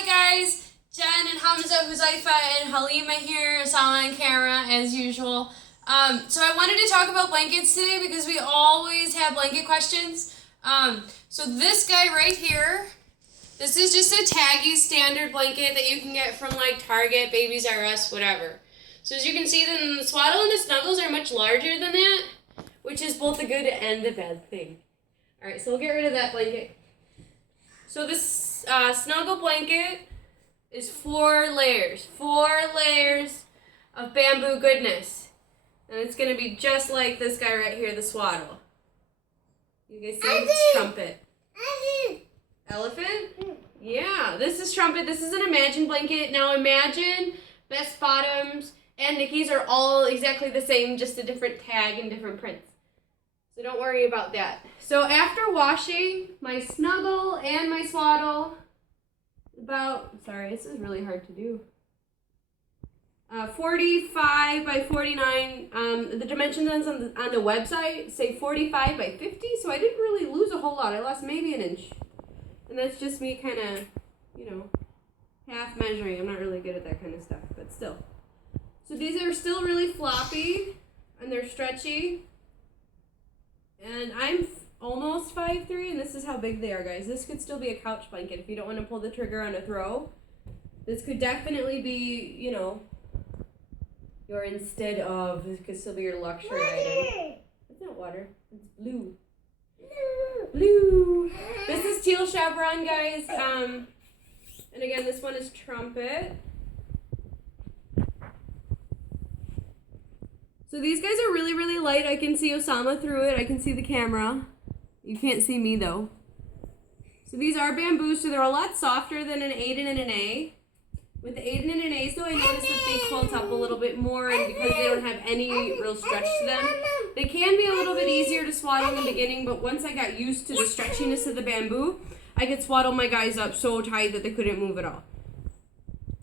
Hi guys, Jen and Hamza, Huzaifa, and Halima here, Osama and Kara as usual. So I wanted to talk about blankets today because we always have blanket questions. So this guy right here, this is just a Taggy standard blanket that you can get from like Target, Babies R Us, whatever. So as you can see, then the swaddle and the snuggles are much larger than that, which is both a good and a bad thing. Alright, so we'll get rid of that blanket. So this snuggle blanket is 4 layers. 4 layers of bamboo goodness. And it's going to be just like this guy right here, the swaddle. You guys see it's Trumpet. Elephant? Yeah, this is Trumpet. This is an Imagine blanket. Now Imagine, Best Bottoms, and Nikki's are all exactly the same, just a different tag and different prints. So don't worry about that. So after washing my snuggle and my swaddle, sorry, this is really hard to do. 45 by 49, the dimensions on the website say 45 by 50, so I didn't really lose a whole lot. I lost maybe an inch. And that's just me kind of, half measuring. I'm not really good at that kind of stuff, but still. So these are still really floppy, and they're stretchy. And I'm almost 5'3", and this is how big they are, guys. This could still be a couch blanket if you don't want to pull the trigger on a throw. This could definitely be, your instead of. This could still be your luxury item. It's not water. It's blue. Blue. This is teal chevron, guys. And again, this one is Trumpet. So these guys are really, really light. I can see Osama through it. I can see the camera. You can't see me, though. So these are bamboo, so they're a lot softer than an Aiden and an A. With the Aiden and an A's, though, I noticed that they quilt up a little bit more, and because they don't have any real stretch to them, they can be a little bit easier to swaddle in the beginning, but once I got used to the stretchiness of the bamboo, I could swaddle my guys up so tight that they couldn't move at all.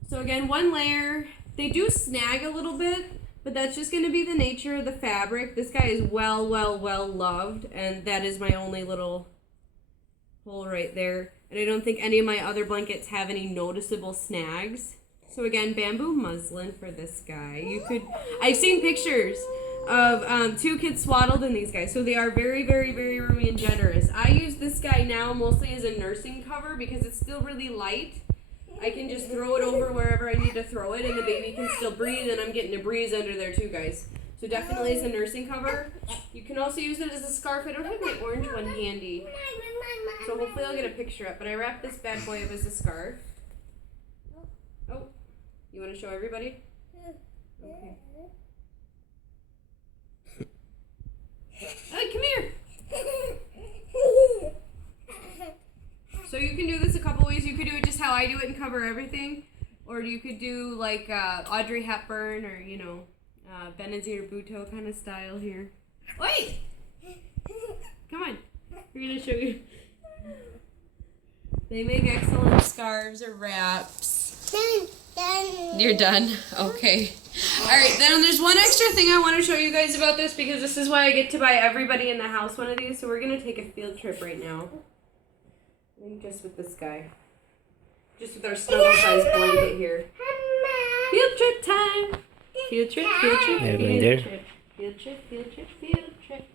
So again, 1 layer. They do snag a little bit, but that's just going to be the nature of the fabric. This guy is well loved, and that is my only little hole right there. And I don't think any of my other blankets have any noticeable snags. So again, bamboo muslin for this guy. I've seen pictures of 2 kids swaddled in these guys. So they are very, very, very roomy and generous. I use this guy now mostly as a nursing cover because it's still really light. I can just throw it over wherever I need to throw it, and the baby can still breathe, and I'm getting a breeze under there too, guys. So definitely as a nursing cover. You can also use it as a scarf. I don't have my orange one handy, so hopefully I'll get a picture up. But I wrap this bad boy up as a scarf. Oh, you want to show everybody? Okay. Hey, come here. So you can do this a couple ways. You could do it just how I do it and cover everything. Or you could do like Audrey Hepburn or, Benazir Bhutto kind of style here. Wait! Come on. We're going to show you. They make excellent scarves or wraps. Done. You're done? Okay. Alright, then there's one extra thing I want to show you guys about this because this is why I get to buy everybody in the house one of these. So we're going to take a field trip right now. I think just with this guy. Just with our snuggle size blanket here. Field trip time! Field trip, field trip, field trip. Field trip, field trip, field trip.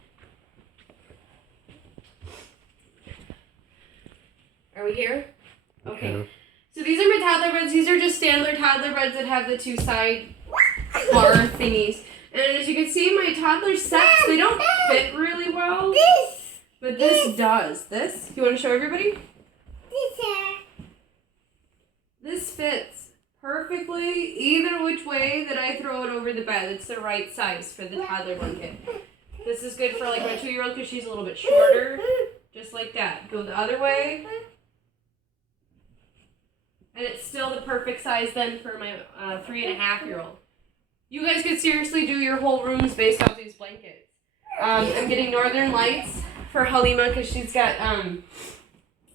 Are we here? Okay. Yeah. So these are my toddler beds. These are just standard toddler beds that have the 2 side bar thingies. And as you can see, my toddler sets, they don't fit really well. But this does. This? Do you want to show everybody? This fits perfectly either which way that I throw it over the bed. It's the right size for the toddler blanket. This is good for like my 2-year-old because she's a little bit shorter. Just like that. Go the other way. And it's still the perfect size then for my 3.5-year-old. You guys could seriously do your whole rooms based off these blankets. I'm getting Northern Lights for Halima because she's got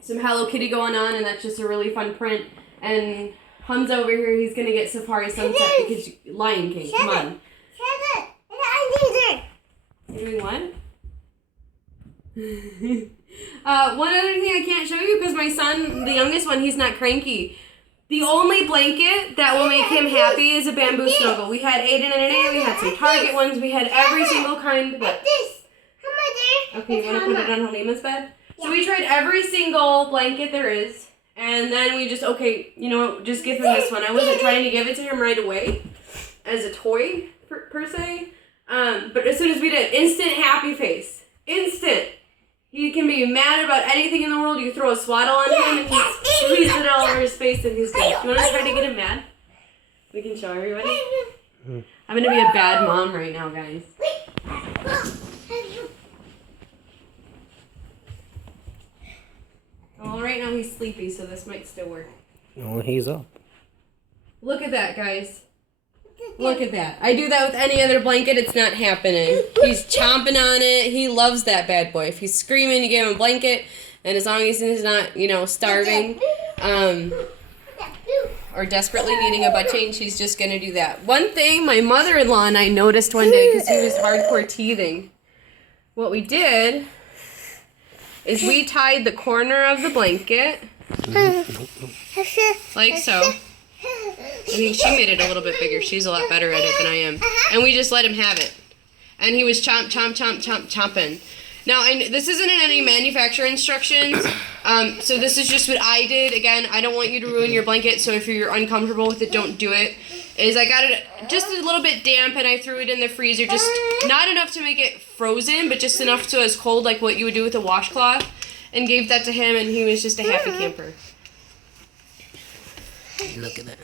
some Hello Kitty going on, and that's just a really fun print. And Hamza over here, he's going to get Safari Sunset because Lion King. Come on. You're doing what? One other thing I can't show you because my son, the youngest one, he's not cranky. The only blanket that will make him happy is a bamboo snuggle. We had Aiden and an A, we had some Target ones, we had every single kind. But... Okay, you want to put it on Halima's bed? So we tried every single blanket there is, and then we just, okay, you know what, just give him this one. I wasn't trying to give it to him right away as a toy, per se, but as soon as we did, instant happy face. Instant. He can be mad about anything in the world. You throw a swaddle on him, and he squeezes it all over his face, and he's good. You want to try to get him mad? We can show everybody. I'm going to be a bad mom right now, guys. Well, right now he's sleepy, so this might still work. No, he's up. Look at that, guys. Look at that. I do that with any other blanket, it's not happening. He's chomping on it. He loves that bad boy. If he's screaming, you give him a blanket, and as long as he's not, you know, starving, or desperately needing a butt change, he's just going to do that. One thing my mother-in-law and I noticed one day, because he was hardcore teething, what we did is we tied the corner of the blanket, like so. I think she made it a little bit bigger. She's a lot better at it than I am. And we just let him have it. And he was chomping. Now, this isn't in any manufacturer instructions, so this is just what I did. Again, I don't want you to ruin your blanket, so if you're uncomfortable with it, don't do it. I got it just a little bit damp, and I threw it in the freezer. Just not enough to make it frozen, but just enough so it's cold, like what you would do with a washcloth. And gave that to him, and he was just a happy camper. Look at that.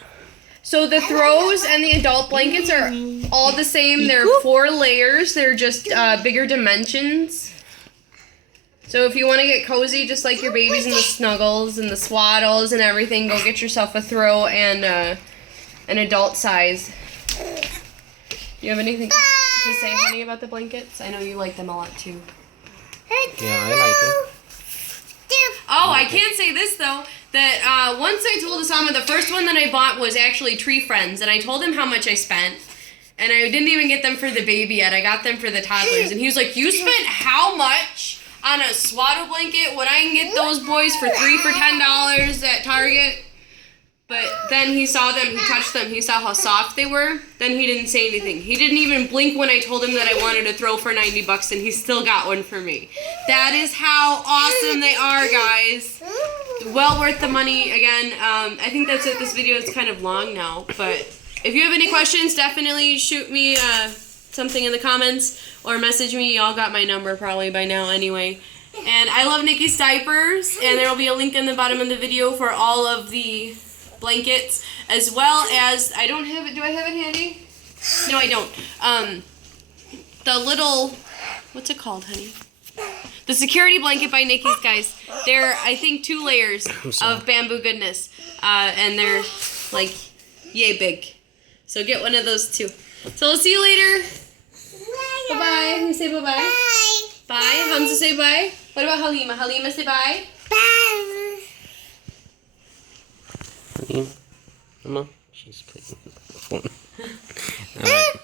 So the throws and the adult blankets are all the same. They're 4 layers. They're just bigger dimensions. So if you want to get cozy, just like your babies and the snuggles and the swaddles and everything, go get yourself a throw and an adult size. Do you have anything to say, honey, about the blankets? I know you like them a lot, too. Yeah, I like it. Oh, I can't say this, though, that once I told Osama the first one that I bought was actually Tree Friends, and I told him how much I spent, and I didn't even get them for the baby yet. I got them for the toddlers, and he was like, you spent how much on a swaddle blanket when I can get those boys for $3 for $10 at Target? But then he saw them, he touched them, he saw how soft they were, then he didn't say anything. He didn't even blink when I told him that I wanted a throw for $90, and he still got one for me. That is how awesome they are, guys. Well worth the money. Again, I think that's it. This video is kind of long now, but if you have any questions, definitely shoot me something in the comments or message me. Y'all got my number probably by now anyway. And I love Nikki's diapers, and there will be a link in the bottom of the video for all of the blankets, as well as, I don't have it, do I have it handy? No, I don't. The little, what's it called, honey? The security blanket by Nikki's, guys. They're, I think, 2 layers of bamboo goodness, and they're, like, yay big. So get one of those, too. So we'll see you later. Bye-bye. Can you say bye-bye? Bye. Bye. Hamza, say bye. What about Halima? Halima, say bye. Bye. Mama, she's playing with the phone. All right.